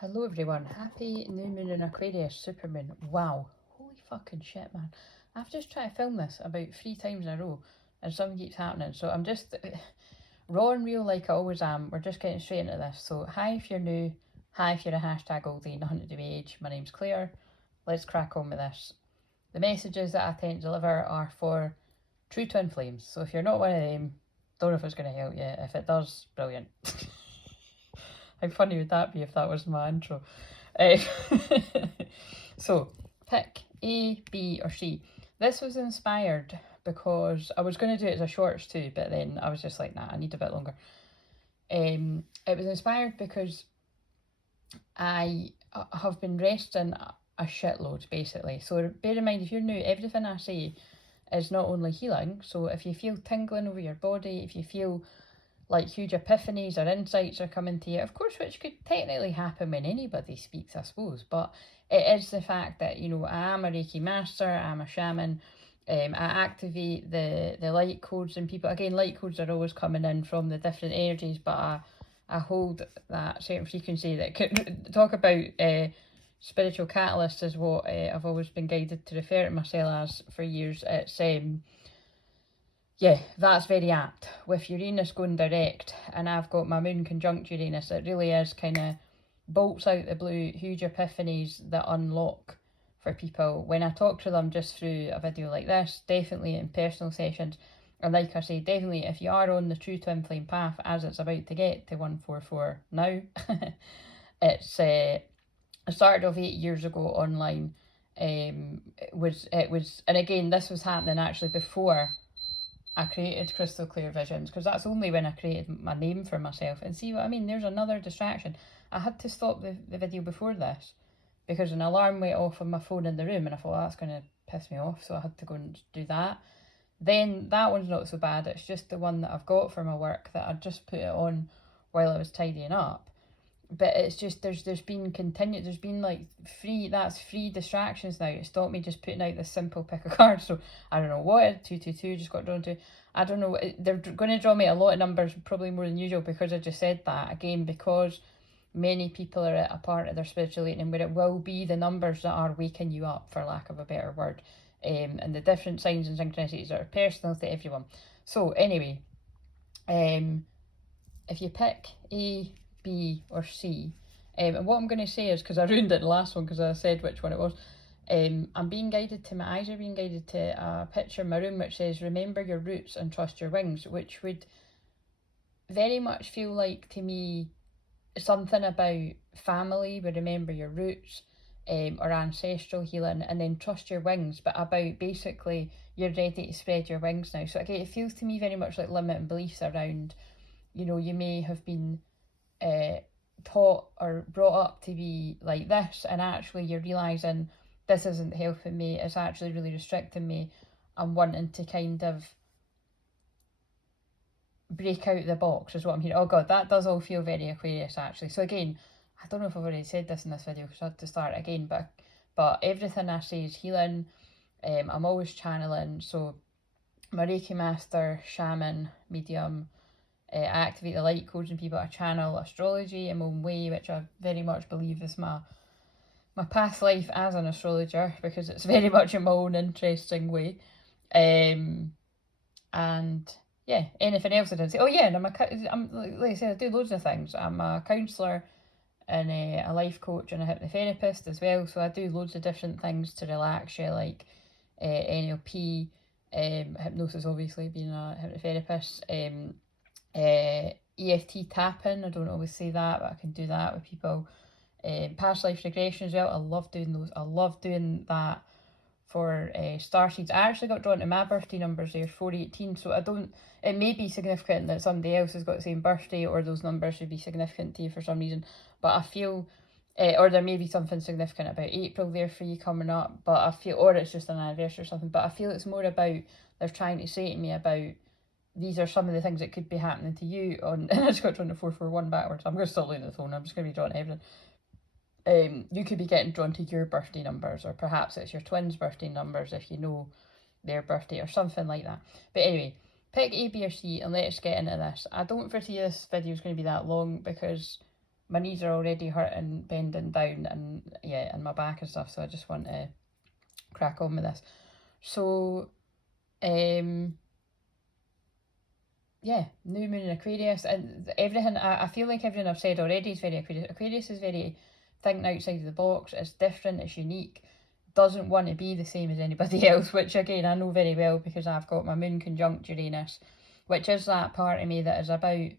Hello everyone, happy new moon in Aquarius, supermoon. Wow, holy fucking shit, man. I've just tried to film this about 3 times in a row and something keeps happening, so I'm just raw and real like I always am. We're just getting straight into this. So hi if you're new, hi if you're a hashtag oldie, nothing to do with age. My name's Claire. Let's crack on with this. The messages that I tend to deliver are for true twin flames, so if you're not one of them, don't know if it's going to help you. If it does, brilliant. How funny would that be if that was my intro? Uh, so, pick A, B, or C. This was inspired because I was going to do it as a shorts too, but then I was just like, nah, I need a bit longer. It was inspired because I have been resting a shitload, basically. So bear in mind, if you're new, everything I say is not only healing. So if you feel tingling over your body, if you feel like huge epiphanies or insights are coming to you, of course, which could technically happen when anybody speaks, I suppose, but it is the fact that, you know, I am a Reiki master, I'm a shaman, I activate the light codes in people. Again, light codes are always coming in from the different energies, but I hold that certain frequency that could talk about spiritual catalyst is what I've always been guided to refer to myself as for years. It's yeah, that's very apt. With Uranus going direct, and I've got my moon conjunct Uranus, it really is kind of bolts out the blue, huge epiphanies that unlock for people. When I talk to them just through a video like this, definitely in personal sessions, and like I say, definitely if you are on the true twin flame path, as it's about to get to 144 now, it's I started off 8 years ago online. It was, and again, this was happening actually before I created Crystal Clear Visions, because that's only when I created my name for myself. And see what I mean? There's another distraction. I had to stop the video before this because an alarm went off on my phone in the room, and I thought, that's going to piss me off, so I had to go and do that. Then that one's not so bad. It's just the one that I've got for my work that I just put it on while I was tidying up. But it's just there's been continued, there's been like free distractions now. It stopped me just putting out this simple pick a card. So I don't know what 222 just got drawn to. I don't know, they're going to draw me a lot of numbers, probably more than usual, because I just said that again, because many people are at a part of their spiritual awakening where it will be the numbers that are waking you up, for lack of a better word, and the different signs and synchronicities that are personal to everyone. So anyway, if you pick A, B, or C, and what I'm going to say is, because I ruined it in the last one because I said which one it was, I'm being guided to, my eyes are being guided to a picture in my room which says, remember your roots and trust your wings, which would very much feel like to me something about family, would remember your roots, or ancestral healing, and then trust your wings, but about basically you're ready to spread your wings now. So again, it feels to me very much like limiting beliefs around, you know, you may have been taught or brought up to be like this, and actually you're realising this isn't helping me, it's actually really restricting me. I'm wanting to kind of break out the box is what I'm hearing. Oh god, that does all feel very Aquarius actually. So again, I don't know if I've already said this in this video because I had to start again, but everything I say is healing. I'm always channeling, so I'm a Reiki master, shaman, medium. I activate the light codes in people. I channel astrology in my own way, which I very much believe is my past life as an astrologer, because it's very much in my own interesting way. And yeah, anything else I didn't say. Oh yeah, and I'm like I said, I do loads of things. I'm a counsellor and a life coach and a hypnotherapist as well. So I do loads of different things to relax you, like NLP, hypnosis, obviously being a hypnotherapist. EFT tapping, I don't always say that, but I can do that with people. Past life regression as well, I love doing those. I love doing that for starseeds. I actually got drawn to my birthday numbers there, 418, so I don't, it may be significant that somebody else has got the same birthday, or those numbers should be significant to you for some reason, but I feel, or there may be something significant about April there for you coming up, but I feel, or it's just an anniversary or something, but I feel it's more about, they're trying to say to me about, these are some of the things that could be happening to you on, and I just got drawn to 441 backwards. I'm going to stop looking at the phone, I'm just going to be drawn to everything. You could be getting drawn to your birthday numbers, or perhaps it's your twins' birthday numbers if you know their birthday, or something like that. But anyway, pick A, B, or C, and let's get into this. I don't foresee this video is going to be that long because my knees are already hurting, bending down, and yeah, and my back and stuff, so I just want to crack on with this. So, yeah, new moon in Aquarius, and everything, I feel like everything I've said already is very Aquarius. Aquarius is very thinking outside of the box, it's different, it's unique, doesn't want to be the same as anybody else, which again, I know very well because I've got my moon conjunct Uranus, which is that part of me that is about,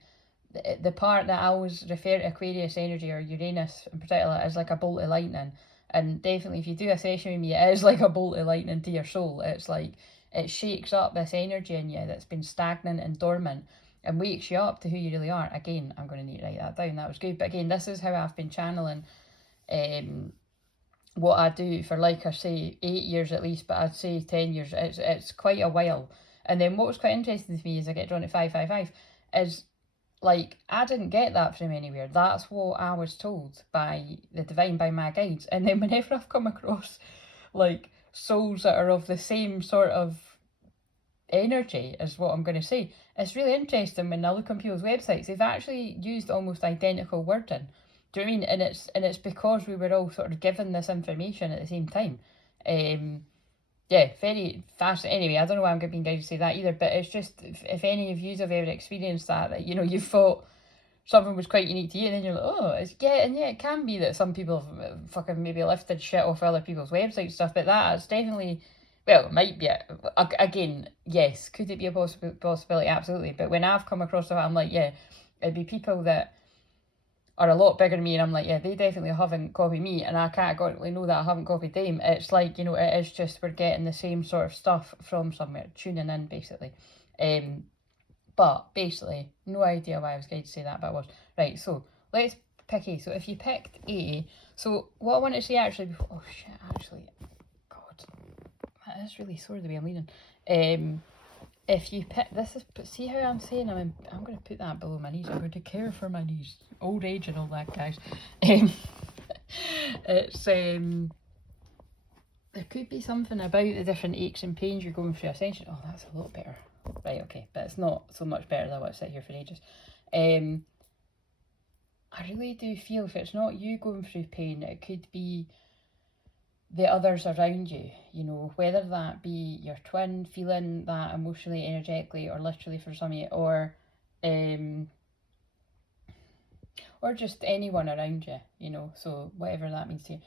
the part that I always refer to Aquarius energy, or Uranus in particular, as like a bolt of lightning. And definitely, if you do a session with me, it is like a bolt of lightning to your soul. It's like, it shakes up this energy in you that's been stagnant and dormant and wakes you up to who you really are. Again, I'm going to need to write that down. That was good. But again, this is how I've been channeling what I do for, like I say, 8 years at least, but I'd say 10 years. It's quite a while. And then what was quite interesting to me is I get drawn to 555 is, like, I didn't get that from anywhere. That's what I was told by the divine, by my guides. And then whenever I've come across, like, souls that are of the same sort of energy, is what I'm going to say, it's really interesting when I look on people's websites, they've actually used almost identical wording. Do you know what I mean? And it's because we were all sort of given this information at the same time. Yeah, very fast. Anyway, I don't know why I'm being guided to say that either, but it's just, if any of you have ever experienced that you know, you thought something was quite unique to you, and then you're like, oh, it's, yeah, and yeah, it can be that some people have fucking maybe lifted shit off other people's website stuff, but that's definitely, well, it might be, again, yes, could it be a possibility? Absolutely. But when I've come across that, I'm like, yeah, it'd be people that are a lot bigger than me, and I'm like, yeah, they definitely haven't copied me, and I categorically know that I haven't copied them. It's like, you know, it is just, we're getting the same sort of stuff from somewhere, tuning in, basically. But basically, no idea why I was going to say that, but I was. Right, so let's pick A. So if you picked A, so what I want to say actually before, oh shit, actually, God, that is really sore the way I'm leaning. If you pick, this is, see how I'm saying, I'm going to put that below my knees. I'm going to care for my knees. Old age and all that, guys. It's, there could be something about the different aches and pains you're going through. Ascension. Oh, that's a lot better. Right, okay, but it's not so much better than I want to sit here for ages. I really do feel if it's not you going through pain, it could be the others around you, you know, whether that be your twin feeling that emotionally, energetically, or literally for some of you, or just anyone around you, you know, so whatever that means to you.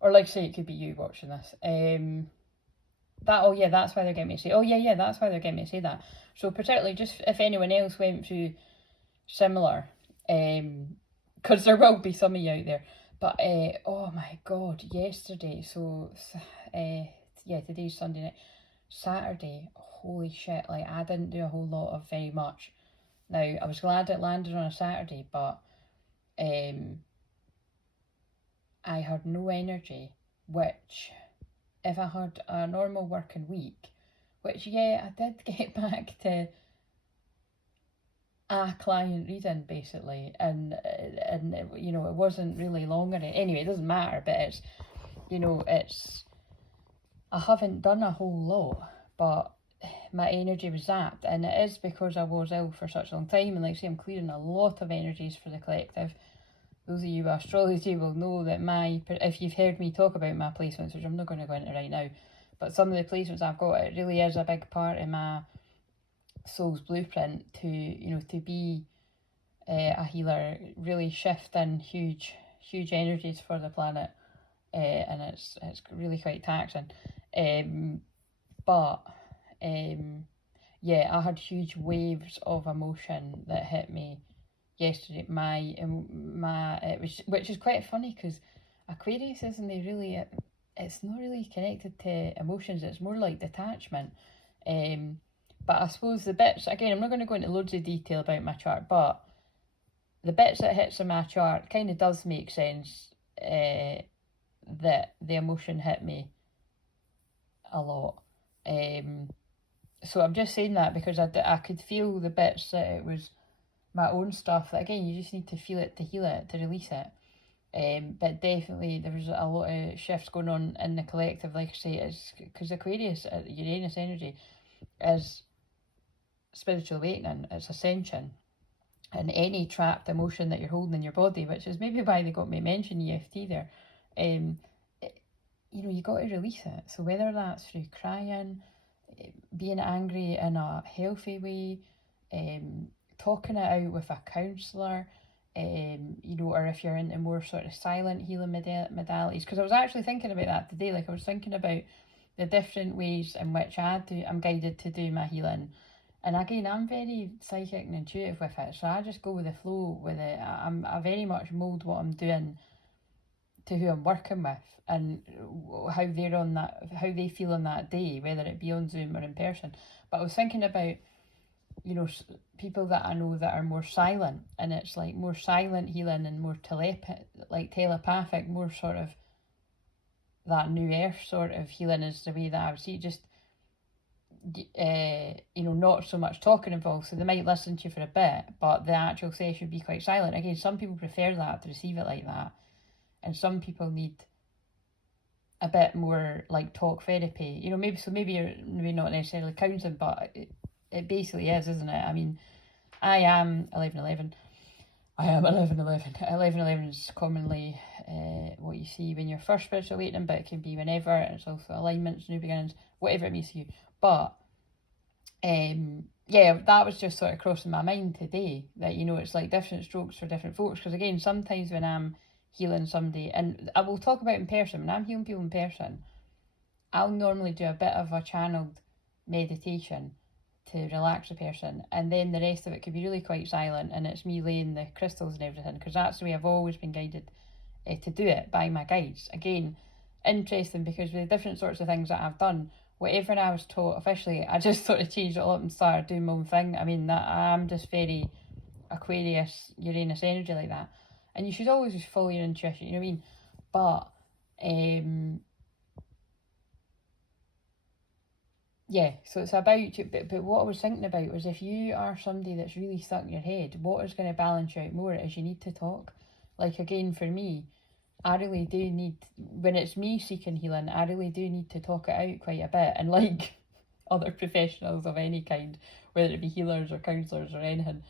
Or like say it could be you watching this. That, oh yeah, that's why they're getting me to say, oh yeah, that's why they're getting me to say that. So particularly just if anyone else went through similar, because there will be some of you out there. But, oh my God, yesterday, so, yeah, today's Sunday night, Saturday, holy shit, like, I didn't do a whole lot of very much. Now, I was glad it landed on a Saturday, but, I had no energy, which, if I had a normal working week, which, yeah, I did get back to a client reading, basically, and you know, it wasn't really long in it. Anyway, it doesn't matter, but it's, you know, it's, I haven't done a whole lot, but my energy was zapped, and it is because I was ill for such a long time, and like I say, I'm clearing a lot of energies for the collective. Those of you with astrology will know that if you've heard me talk about my placements, which I'm not going to go into right now, but some of the placements I've got, it really is a big part of my soul's blueprint to, you know, to be a healer, really shifting huge energies for the planet, and it's really quite taxing. But yeah, I had huge waves of emotion that hit me yesterday. Which is quite funny because Aquarius isn't really, it's not really connected to emotions. It's more like detachment. But I suppose the bits, again, I'm not going to go into loads of detail about my chart, but the bits that hits in my chart kind of does make sense, that the emotion hit me a lot. So I'm just saying that because I could feel the bits that it was my own stuff, that again, you just need to feel it to heal it, to release it. But definitely there was a lot of shifts going on in the collective, like I say, it's because Aquarius, Uranus energy, is spiritual awakening, it's ascension. and any trapped emotion that you're holding in your body, which is maybe why they got me mention EFT there. You know, you got to release it. So whether that's through crying, being angry in a healthy way, talking it out with a counsellor, you know, or if you're into more sort of silent healing modalities. Because I was actually thinking about that today. Like, I was thinking about the different ways in which I'm guided to do my healing. And again, I'm very psychic and intuitive with it, so I just go with the flow with it. I very much mould what I'm doing to who I'm working with and how they're on that, how they feel on that day, whether it be on Zoom or in person. But I was thinking about, you know, people that I know that are more silent, and it's like more silent healing and more telepathic, more sort of that new earth sort of healing is the way that I would see it. Just you know, not so much talking involved, so they might listen to you for a bit, but the actual session would be quite silent. Again, some people prefer that, to receive it like that, and some people need a bit more like talk therapy, you know, maybe you're maybe not necessarily counselling, but it basically is, isn't it? I mean, I am 11/11. I am 11/11. 11/11 is commonly what you see when you're first spiritual awakening, but it can be whenever. It's also alignments, new beginnings, whatever it means to you. But yeah, that was just sort of crossing my mind today, that, you know, it's like different strokes for different folks. Because again, sometimes when I'm healing somebody, and I will talk about in person, when I'm healing people in person, I'll normally do a bit of a channeled meditation to relax the person, and then the rest of it could be really quite silent, and it's me laying the crystals and everything, because that's the way I've always been guided to do it, by my guides. Again, interesting, because with the different sorts of things that I've done, whatever I was taught officially, I just sort of changed it all up and started doing my own thing. I mean, that I'm just very Aquarius, Uranus energy like that, and you should always just follow your intuition, you know what I mean? But yeah, so it's about, but what I was thinking about was, if you are somebody that's really stuck in your head, what is going to balance you out more is you need to talk. Like, again, for me, I really do need, when it's me seeking healing, I really do need to talk it out quite a bit. And like other professionals of any kind, whether it be healers or counsellors or anything,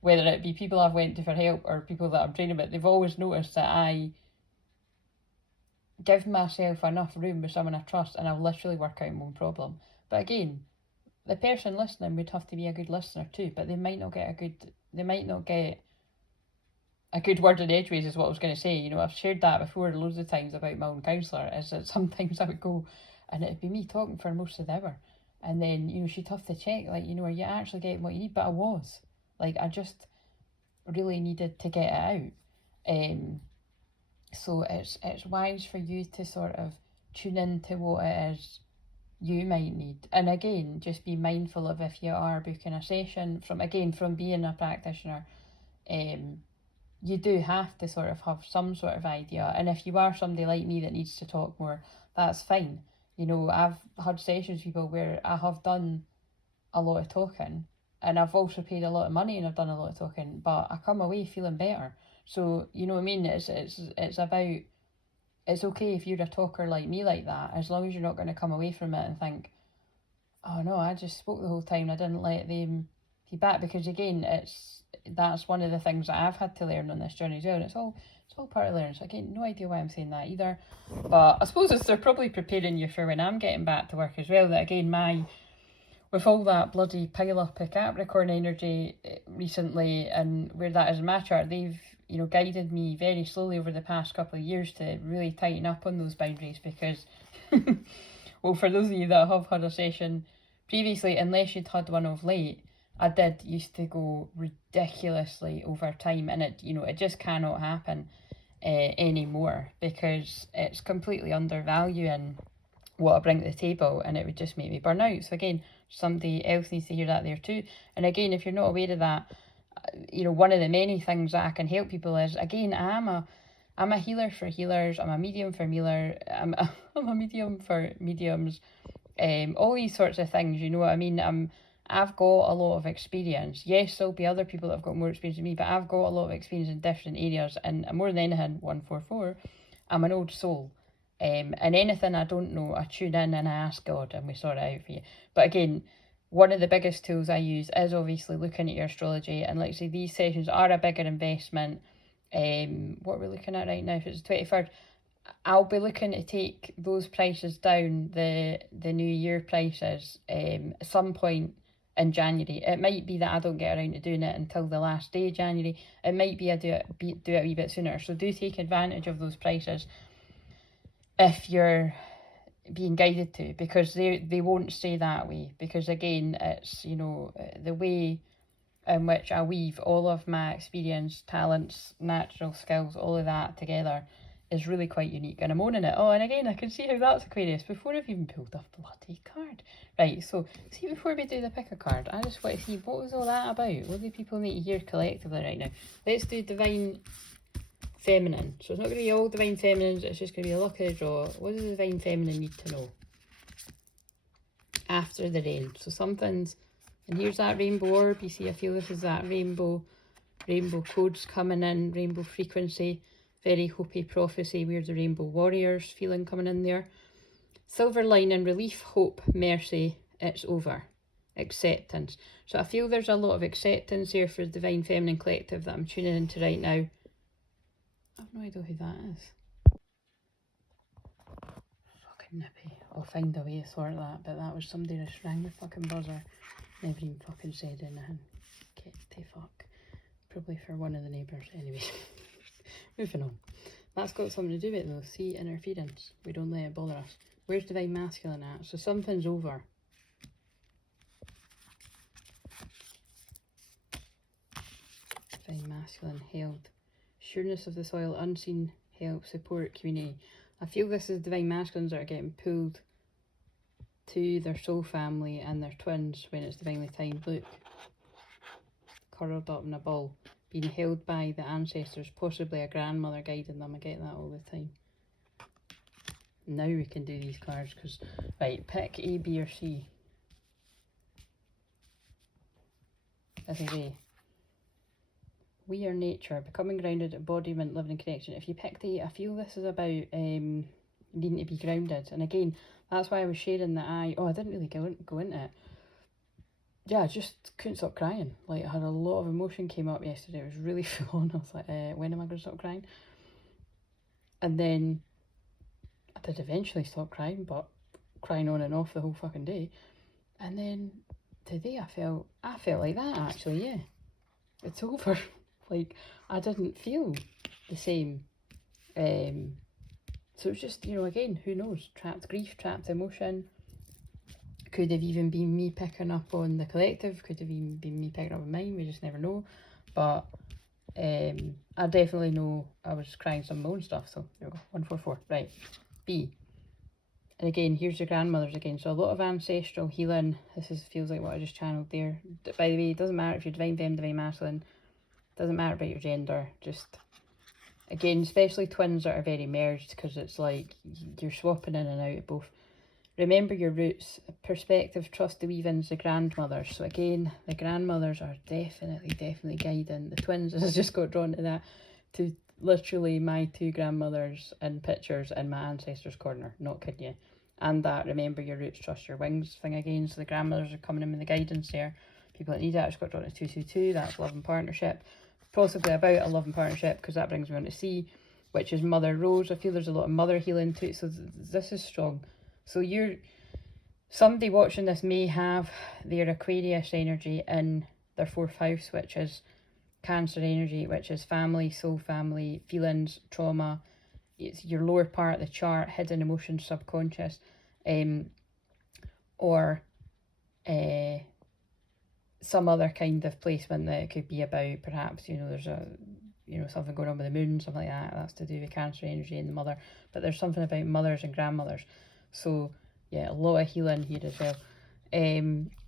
whether it be people I've went to for help or people that I'm training with, they've always noticed that I give myself enough room with someone I trust, and I'll literally work out my own problem. But again, the person listening would have to be a good listener too, but they might not get a good word in edgeways, is what I was going to say. You know, I've shared that before loads of times about my own counsellor, is that sometimes I would go and it'd be me talking for most of the hour, and then, you know, she'd have to check, like, you know, are you actually getting what you need? But I was. Like, I just really needed to get it out. So it's wise for you to sort of tune into what it is you might need. And again, just be mindful of, if you are booking a session, from being a practitioner, you do have to sort of have some sort of idea. And if you are somebody like me that needs to talk more, that's fine. You know, I've had sessions with people where I have done a lot of talking, and I've also paid a lot of money and I've done a lot of talking, but I come away feeling better. So, you know what I mean? It's about, it's okay if you're a talker like me like that, as long as you're not going to come away from it and think, oh no, I just spoke the whole time, I didn't let them feedback. Because again, that's one of the things that I've had to learn on this journey as well, and it's all part of learning. So again, no idea why I'm saying that either, but I suppose they're probably preparing you for when I'm getting back to work as well. That again, with all that bloody pile up of Capricorn energy recently, and where that is a matter, they've, you know, guided me very slowly over the past couple of years to really tighten up on those boundaries. Because well, for those of you that have had a session previously, unless you'd had one of late, I did used to go ridiculously over time, and it, you know, it just cannot happen anymore, because it's completely undervaluing what I bring to the table, and it would just make me burn out. So again, somebody else needs to hear that there too. And again, if you're not aware of that, you know, one of the many things that I can help people is, again, I'm a healer for healers, I'm a medium for I'm a medium for mediums, all these sorts of things, you know what I mean? I've got a lot of experience. Yes, there'll be other people that have got more experience than me, but I've got a lot of experience in different areas, and more than anything, 144, I'm an old soul. And anything I don't know, I tune in and I ask God, and we sort it out for you. But again, one of the biggest tools I use is obviously looking at your astrology, and like I say, these sessions are a bigger investment. What we're looking at right now, if it's the 23rd, I'll be looking to take those prices down, the New Year prices, at some point in January. It might be that I don't get around to doing it until the last day of January. It might be I do it a wee bit sooner. So do take advantage of those prices if you're being guided to, because they won't stay that way. Because again, it's, you know, the way in which I weave all of my experience, talents, natural skills, all of that together is really quite unique, and I'm owning it. Oh, and again, I can see how that's Aquarius before I've even pulled a bloody card. Right, so see, before we do the pick a card, I just want to see what was all that about. What do people need to hear collectively right now? Let's do Divine Feminine. So it's not going to be all Divine Feminines, it's just going to be a luck of the draw. What does the Divine Feminine need to know? After the rain. So something's, and here's that rainbow orb. You see, I feel this is that rainbow codes coming in, rainbow frequency. Very hopey prophecy, we're the rainbow warriors feeling coming in there. Silver lining, relief, hope, mercy, it's over. Acceptance. So I feel there's a lot of acceptance here for the Divine Feminine Collective that I'm tuning into right now. I've no idea who that is. Fucking nippy. I'll find a way to sort that, but that was somebody that just rang the fucking buzzer. Never even fucking said anything. Get the fuck. Probably for one of the neighbours, anyway. Moving on. That's got something to do with it though. See, interference. We don't let it bother us. Where's Divine Masculine at? So something's over. Divine Masculine held. Sureness of the soil, unseen help, support, community. I feel this is Divine Masculines that are getting pulled to their soul family and their twins when it's divinely timed. Look. Curled up in a ball. Being held by the ancestors, possibly a grandmother guiding them. I get that all the time. Now we can do these cards because, right, pick A, B or C. This is A. We are nature, becoming grounded, embodiment, living in connection. If you picked A, I feel this is about needing to be grounded. And again, that's why I was sharing that I didn't really go into it. Yeah, I just couldn't stop crying. Like, I had a lot of emotion came up yesterday. It was really full on. I was like, when am I going to stop crying? And then I did eventually stop crying, but crying on and off the whole fucking day. And then today I felt like that actually, yeah. It's over. Like, I didn't feel the same. So it's just, you know, again, who knows? Trapped grief, trapped emotion. Could have even been me picking up on the collective, could have even been me picking up on mine, we just never know. But I definitely know I was crying some of my own stuff, so there we go, 144. Right, B. And again, here's your grandmothers again, so a lot of ancestral healing. Feels like what I just channeled there. By the way, it doesn't matter if you're Divine Femme, Divine Masculine, doesn't matter about your gender, just, again, especially twins that are very merged, because it's like you're swapping in and out of both. Remember your roots, perspective, trust the weave-ins, the grandmothers. So again, the grandmothers are definitely guiding. The twins, I just got drawn to that, to literally my two grandmothers in pictures in my ancestors' corner, not kidding you. And that remember your roots, trust your wings thing again. So the grandmothers are coming in with the guidance there. People that need it, I just got drawn to 222, that's love and partnership. Possibly about a love and partnership, because that brings me on to C, which is Mother Rose. I feel there's a lot of mother healing too, so this is strong. So somebody watching this may have their Aquarius energy in their 4th house, which is Cancer energy, which is family, soul family, feelings, trauma. It's your lower part of the chart, hidden emotions, subconscious, or some other kind of placement that it could be about. Perhaps, you know, there's something going on with the moon, something like that. That's to do with Cancer energy and the mother. But there's something about mothers and grandmothers. So yeah, a lot of healing here as well.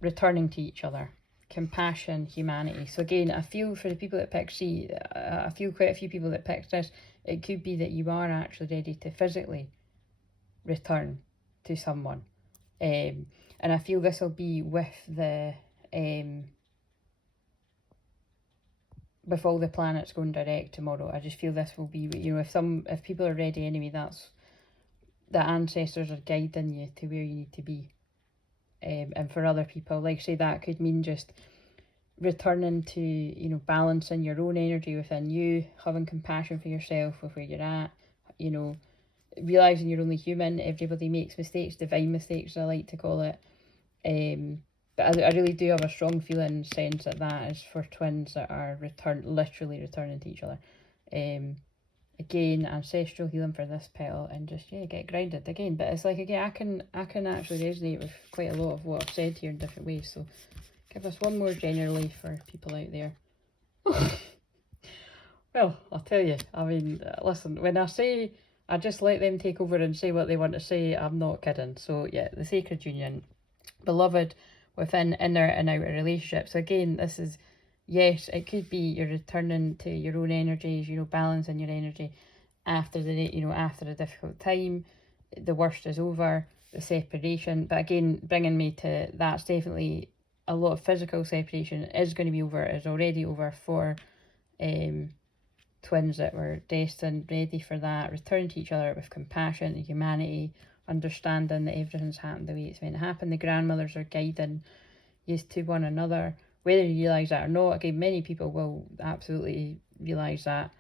Returning to each other, compassion, humanity. So again, I feel for the people that pick C, I feel quite a few people that picked this, it could be that you are actually ready to physically return to someone. And I feel this will be with the with all the planets going direct tomorrow. I just feel this will be, you know, if people are ready anyway, that's the ancestors are guiding you to where you need to be. And for other people, like say that could mean just returning to, you know, balancing your own energy within you, having compassion for yourself with where you're at, you know, realising you're only human, everybody makes mistakes, divine mistakes I like to call it. But I really do have a strong feeling, sense that is for twins that are literally returning to each other. Again, ancestral healing for this petal, and just, yeah, get grounded again. But it's like, again, I can actually resonate with quite a lot of what I've said here in different ways, so give us one more generally for people out there. Well, I'll tell you, I mean, listen, when I say I just let them take over and say what they want to say, I'm not kidding. So yeah, the sacred union, beloved within inner and outer relationships. Again, this is, yes, it could be you're returning to your own energies, you know, balancing your energy after the, you know, after a difficult time, the worst is over, the separation. But again, bringing me to, that's definitely a lot of physical separation is going to be over, is already over for twins that were destined, ready for that, return to each other with compassion and humanity, understanding that everything's happened the way it's meant to happen. The grandmothers are guiding you to one another, whether you realise that or not. Again, many people will absolutely realise that,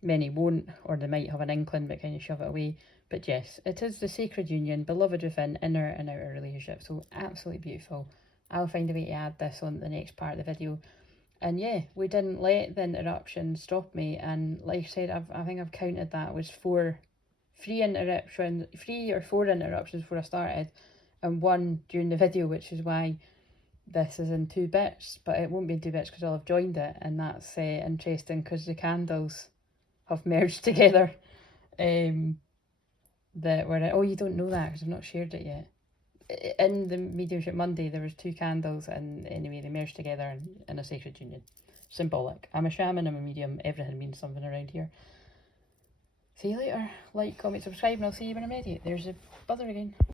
many won't, or they might have an inkling but kind of shove it away. But yes, it is the sacred union, beloved within inner and outer relationships. So absolutely beautiful. I'll find a way to add this on the next part of the video. And yeah, we didn't let the interruption stop me. And like I said, I think I've counted that was 3 or 4 interruptions before I started, and 1 during the video, which is why this is in 2 bits. But it won't be in 2 bits because I'll have joined it, and that's interesting because the candles have merged together. That were, oh, you don't know that because I've not shared it yet. In the Mediumship Monday, there was 2 candles, and anyway, they merged together in a sacred union. Symbolic. I'm a shaman, I'm a medium, everything means something around here. See you later. Like, comment, subscribe, and I'll see you when I'm ready. There's a buzzer again.